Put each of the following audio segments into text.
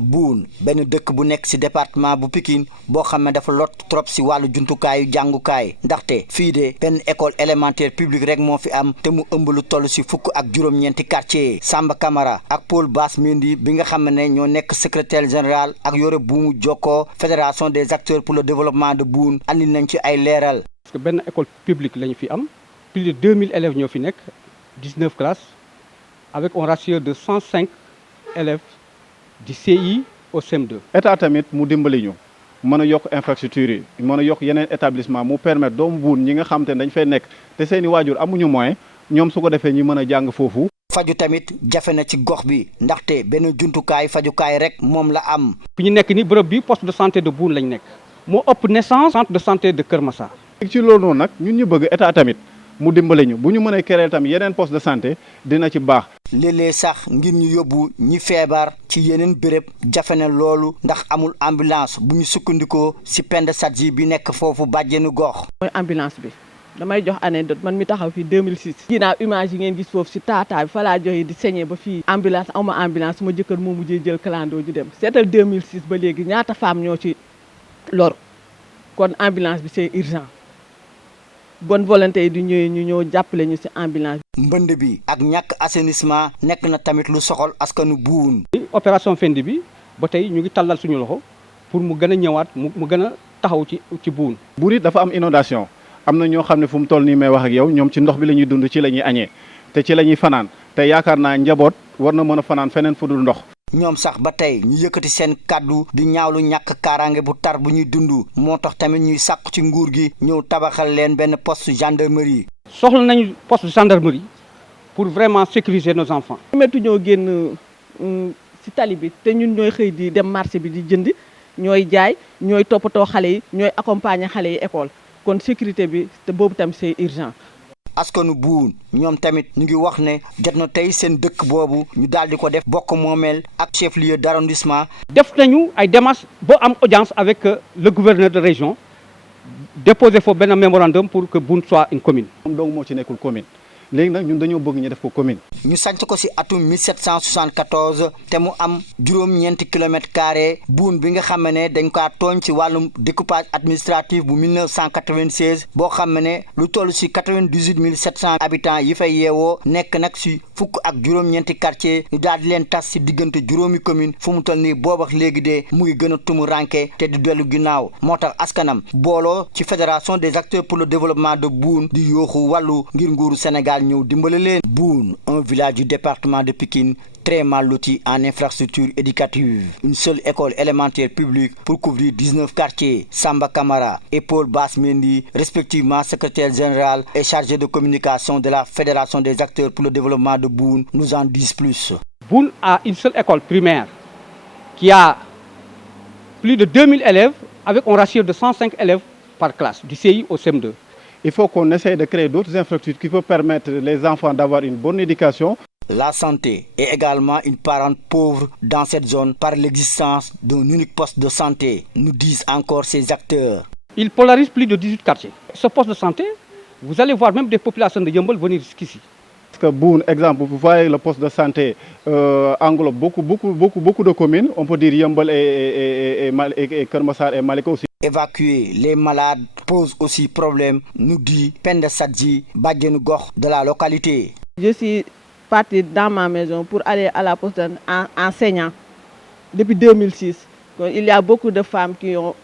Boune benn dëkk bu nekk ci département bu Pikine boo xam ne dafa lot trop ci wàllu jumtukaayu jàngukaay ndaxte fii de benn école élémentaire publique rek moo fi am te mu ëmb lu toll ci fukk ak juróom-ñeenti quartier. Samba Camara ak Paul Bass Mendy bi nga xam ne ñoo nekk secrétaire général ak yore buumu jokkoo fédération des acteurs pour le développement de Boune andi nañ ci ay leeral. parce que benn école publique lañu fi am plus de 2000 élèves ñoo fi nekk 19 classes avec un ratio de 105 élèves du CI au CM2. état tamit mu dimbali ñu mën a yokk infrastructure yi mën a yokk yeneen établissement mu permettre doomu Boune ñi nga xam te ne dañ fay nekk te seeni waajur amuñu moyen ñoom su ko defee ñi mën a jàng foofu. faju tamit jafe na ci gox bi ndaxte benn jumtukaay fajukaay rek moom la am. fi ñu nekk ni bërëb bi poste de santé de Boune lañ nekk moo ëpp naissance centre de santé de Kër Massar. ci loolu noonu nag ñun ñu bëgg état tamit mu dimbale ñu bu ñu mënee créer tamit yeneen poste de santé dina ci baax. léeg-léeg sax ngir ñu yóbbu ñi feebar ci yeneen béréb jafe na loolu ndax amul ambulance bu ñu sukkandikoo ci Penda Sadji bi nekk foofu bàjjenu gox. mooy ambulance bi damay jox anecdote man mi taxaw fii 2006. ginnaaw image yi ngeen gis foofu ci taataa bi fa laa joxe di saigné ba fii ambulance awma ambulance su ma jëkkër moo mujjee jël clando ju dem seetal 2006 ba léegi ñaata femme ñoo ci lor kon ambulance bi c'est urgent. bonne volonté yi di ñëwee ñu ñëw jàppale ñu ci ambulance bi. mbënd bi ak ñàkk assainissement nekk na tamit lu soxal askanu Boune. opération Fendi bi ba tey ñu ngi tàllal suñu loxo pour mu gën a ñëwaat mu gën a taxaw ci Boune. Boune it dafa am inondation am na ñoo xam ne fu mu toll nii may wax ak yow ñoom ci ndox bi la ñuy dund ci la ñuy añee te ci la ñuy fanaan te yaakaar naa njaboot war na mën a fanaan feneen fu dul ndox. ñoom sax ba tey ñu yëkkati seen kàddu di ñaawlu ñàkk kaaraange bu tar bu ñuy dund moo tax tamit ñuy sàkku ci nguur gi ñëw tabaxal leen benn poste gendarmerie. soxla nañu poste gendarmerie pour vraiment sécuriser nos enfants. métti ñoo génn ci tali bi te ñun ñooy xëy di dem marché bi di jënd ñooy jaay ñooy toppatoo xale yi ñooy accompagner xale yi école kon sécurité bi te boobu tam c'est urgent. askanu Boune ñoom tamit ñu ngi wax ne jot na tey seen dëkk boobu ñu daal di ko def bokk moomeel ak chef lieu d'arrondissement. def nañu ay démarches ba am audience avec le gouverneur de région déposer foofu benn mémorandum pour que Boune soit une commune. moom dong moo ci nekkul commune léegi nag ñun dañoo bëgg ñu def ko commune. ñu sanc ko ci atum 1774 te mu am juróom-ñeenti kilomètres carrés Boune bi nga xam ne dañ kaa tooñ ci wàllum découpage administratif bu 1996 boo xam ne lu toll ci 98 700 habitants yi fay yeewoo nekk nag ci fukk ak juróom-ñeenti quartier ñu daal di leen tas ci diggante juróomi commune fu mu toll nii boobu ak léegi de mu ngi gën a tumu ranke te di dellu ginnaaw moo tax askanam booloo ci fédération des acteurs pour le développement de Boune di yooxu wàllu ngir nguuru Sénégal ñëw dimbale leen. Boune, un village du département de Pikine très mal loti en infrastructure éducative. Une seule école élémentaire publique pour couvrir 19 quartiers. Samba Camara et Paul Bass Mendy, respectivement secrétaire général et chargé de communication de la Fédération des acteurs pour le développement de Boune, nous en disent plus. Boune a une seule école primaire qui a plus de 2000 élèves avec un ratio de 105 élèves par classe, du CI au CM2. Il faut qu'on essaye de créer d'autres infrastructures qui peuvent permettre les enfants d'avoir une bonne éducation. La santé est également une parente pauvre dans cette zone par l'existence d'un unique poste de santé, nous disent encore ces acteurs. Il polarise plus de 18 quartiers. Ce poste de santé, vous allez voir même des populations de Yeumbeul venir jusqu'ici. Parce que Boune, exemple, vous voyez le poste de santé englobe beaucoup de communes. On peut dire Yeumbeul et Kër Massar et Malika aussi. Évacuer les malades pose aussi problème, nous dit Penda Sadji, bàjjenu gox de la localité. Je suis partie dans ma maison pour aller à la poste en enseignant depuis 2006. Donc, il y a beaucoup de femmes qui ont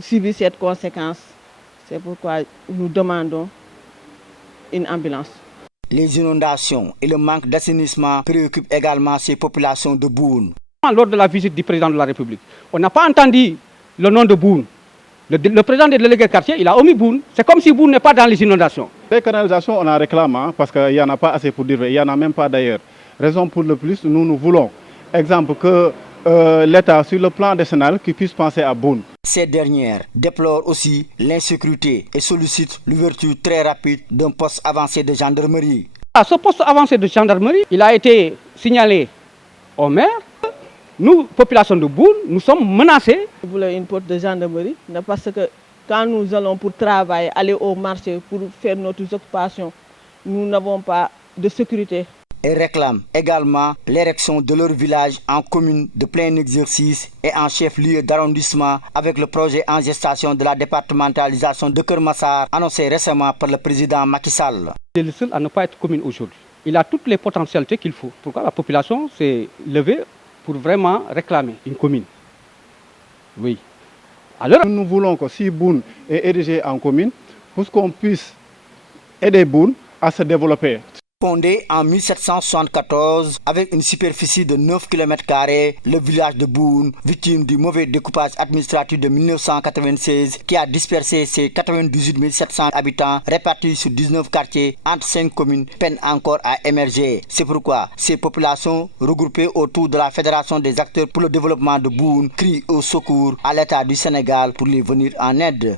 subi cette conséquence. C'est pourquoi nous demandons une ambulance. Les inondations et le manque d'assainissement préoccupent également ces populations de Boune. Lors de la visite du président de la République, on n'a pas entendu le nom de Boune. Le président des délégués quartier, il a omis Boune. C'est comme si Boune n'est pas dans les inondations. Les canalisations, on en réclame parce qu'il n'y en a pas assez pour dire, il n'y en a même pas d'ailleurs. Raison pour le plus, nous voulons, exemple, que l'État, sur le plan décennal, qui puisse penser à Boune. Ces dernières déplorent aussi l'insécurité et sollicitent l'ouverture très rapide d'un poste avancé de gendarmerie. Ce poste avancé de gendarmerie, il a été signalé au maire. Nous, population de Boune, nous sommes menacés. Nous voulons une porte de gendarmerie parce que quand nous allons pour travailler, aller au marché pour faire notre occupation, nous n'avons pas de sécurité. et réclament également l'érection de leur village en commune de plein exercice et en chef-lieu d'arrondissement avec le projet en gestation de la départementalisation de Keur Massar annoncé récemment par le président Macky Sall. C'est le seul à ne pas être commune aujourd'hui. Il a toutes les potentialités qu'il faut. Pourquoi la population s'est levée pour vraiment réclamer une commune. Oui. Alors, nous voulons que si Boune est érigé en commune, pour qu'on puisse aider Boune à se développer. Fondé en 1774 avec une superficie de 9 km², le village de Boune, victime du mauvais découpage administratif de 1996 qui a dispersé ses 98 700 habitants répartis sur 19 quartiers entre 5 communes, peine encore à émerger. C'est pourquoi ces populations regroupées autour de la Fédération des acteurs pour le développement de Boune crient au secours à l'État du Sénégal pour les venir en aide.